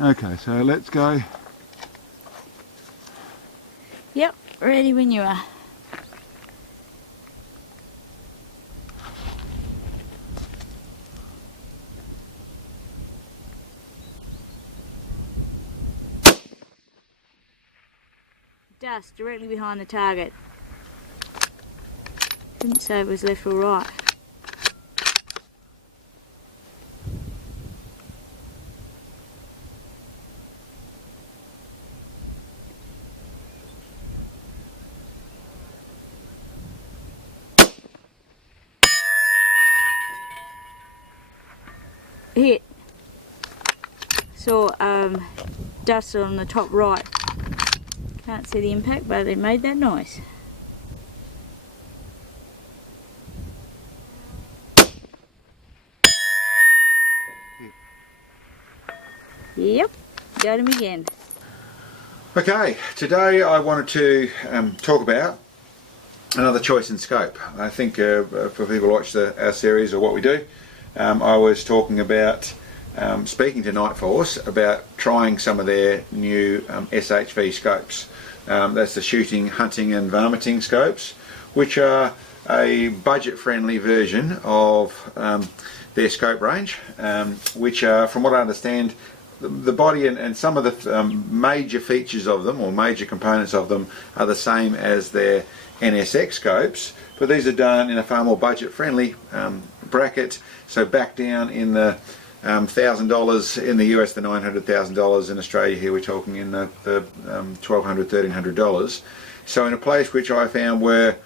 Okay, so let's go. Yep, ready when you are. Dust directly behind the target. Couldn't say it was left or right. Hit. Saw dust on the top right. Can't see the impact, but it made that noise. Yep, got him again. Okay, today I wanted to talk about another choice in scope. I think for people who watch our series or what we do, I was talking about speaking to NightForce about trying some of their new SHV scopes. That's the shooting, hunting and varminting scopes, which are a budget-friendly version of their scope range, which are, from what I understand, the body and some of the major features of them, or major components of them, are the same as their NSX scopes, but these are done in a far more budget-friendly bracket, so back down in the $1,000 in the US, the $900,000 in Australia. Here we're talking in the $1,200, $1,300. So in a place which I found where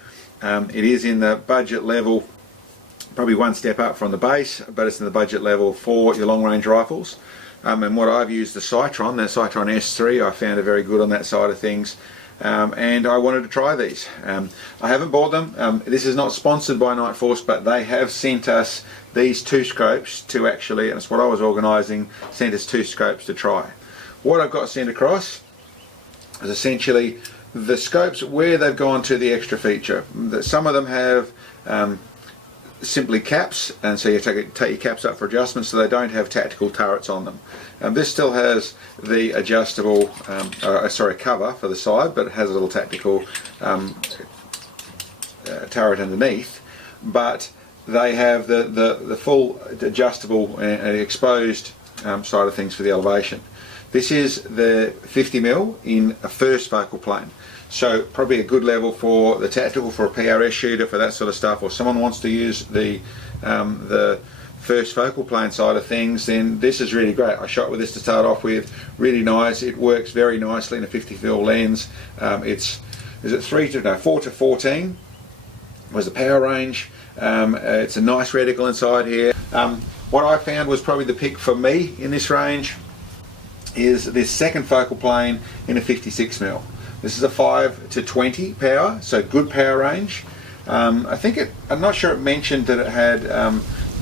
it is in the budget level, probably one step up from the base, but it's in the budget level for your long-range rifles. And what I've used, the Citron S3, I found are very good on that side of things. And I wanted to try these. I haven't bought them. This is not sponsored by NightForce, but they have sent us these two scopes to actually, and it's what I was organising, sent us two scopes to try. What I've got sent across is essentially the scopes where they've gone to the extra feature. Some of them have simply caps, and so you take your caps up for adjustment, so they don't have tactical turrets on them. This still has the adjustable cover for the side, but it has a little tactical turret underneath, but they have the full adjustable and exposed side of things for the elevation. This is the 50mm in a first focal plane. So probably a good level for the tactical, for a PRS shooter, for that sort of stuff, or someone wants to use the first focal plane side of things, then this is really great. I shot with this to start off with, really nice. It works very nicely in a 50mm lens. Is it 4 to 14 was the power range. It's a nice reticle inside here. What I found was probably the pick for me in this range is this second focal plane in a 56mm. This is a 5 to 20 power, so good power range. I'm not sure it mentioned that it had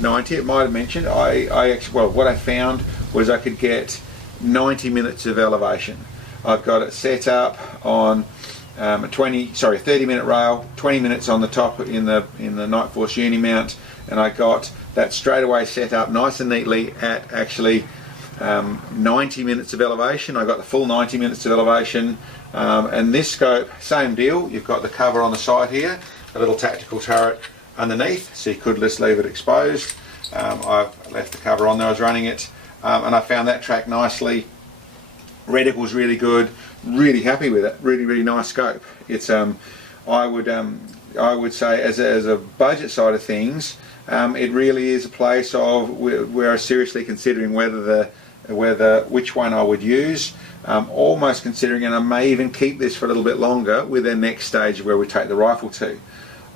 90. It might have mentioned. What I found was I could get 90 minutes of elevation. I've got it set up on a 30-minute rail, 20 minutes on the top in the NightForce unimount, and I got that straight away set up nice and neatly at actually 90 minutes of elevation. I got the full 90 minutes of elevation. And this scope, same deal. You've got the cover on the side here, a little tactical turret underneath, so you could just leave it exposed. I've left the cover on there, I was running it, and I found that track nicely. Reticle's really good, really happy with it. Really nice scope. It's I would say as a budget side of things, it really is a place of we're seriously considering which one I would use. Almost considering, and I may even keep this for a little bit longer with their next stage where we take the rifle to.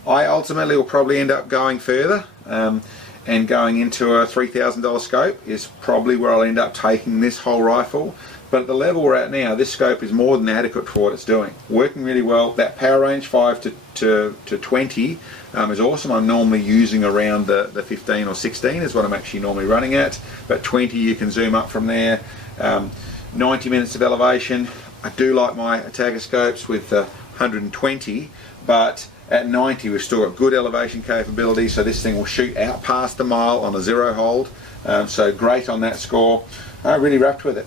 I ultimately will probably end up going further, and going into a $3,000 scope is probably where I'll end up taking this whole rifle. But at the level we're at now, this scope is more than adequate for what it's doing. Working really well. That power range 5 to 20 is awesome. I'm normally using around the 15 or 16 is what I'm actually normally running at, but 20 you can zoom up from there. 90 minutes of elevation. I do like my attacker scopes with 120, but at 90 we've still got good elevation capability, so this thing will shoot out past the mile on a zero hold. So great on that score. Really wrapped with it.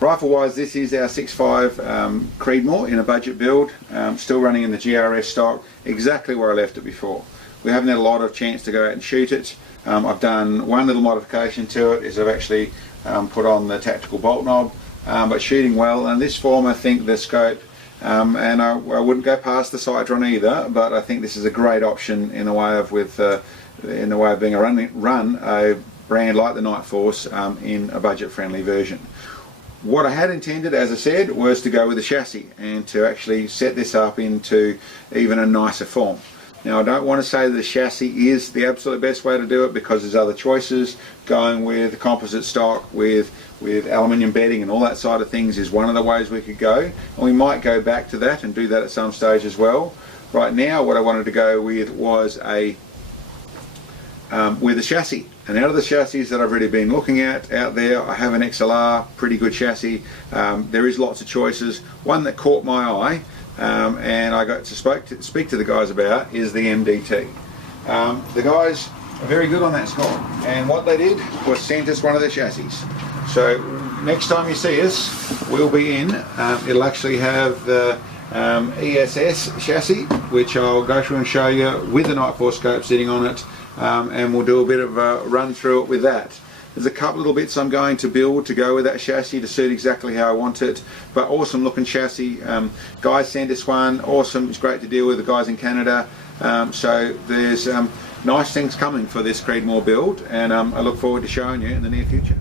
Rifle wise, this is our 6.5 Creedmoor in a budget build, still running in the GRS stock, exactly where I left it before. We haven't had a lot of chance to go out and shoot it. I've done one little modification to it, is I've actually put on the tactical bolt knob, but shooting well. And this form, I think the scope, and I wouldn't go past the Citron either, but I think this is a great option in the way of being a brand like the NightForce in a budget friendly version. What I had intended, as I said, was to go with a chassis and to actually set this up into even a nicer form. Now, I don't want to say that the chassis is the absolute best way to do it, because there's other choices. Going with composite stock with aluminium bedding and all that side of things is one of the ways we could go, and we might go back to that and do that at some stage as well. Right now, what I wanted to go with was a chassis. And out of the chassis that I've already been looking at out there, I have an XLR, pretty good chassis. There is lots of choices. One that caught my eye, and I got to speak to the guys about, is the MDT. The guys are very good on that score, and what they did was sent us one of their chassis. So next time you see us, we'll be in. It'll actually have the ESS chassis, which I'll go through and show you with the NightForce scope sitting on it. And we'll do a bit of a run through it with that. There's a couple little bits I'm going to build to go with that chassis to suit exactly how I want it, but awesome looking chassis. Guys sent us one, awesome, it's great to deal with the guys in Canada. So there's nice things coming for this Creedmoor build, and I look forward to showing you in the near future.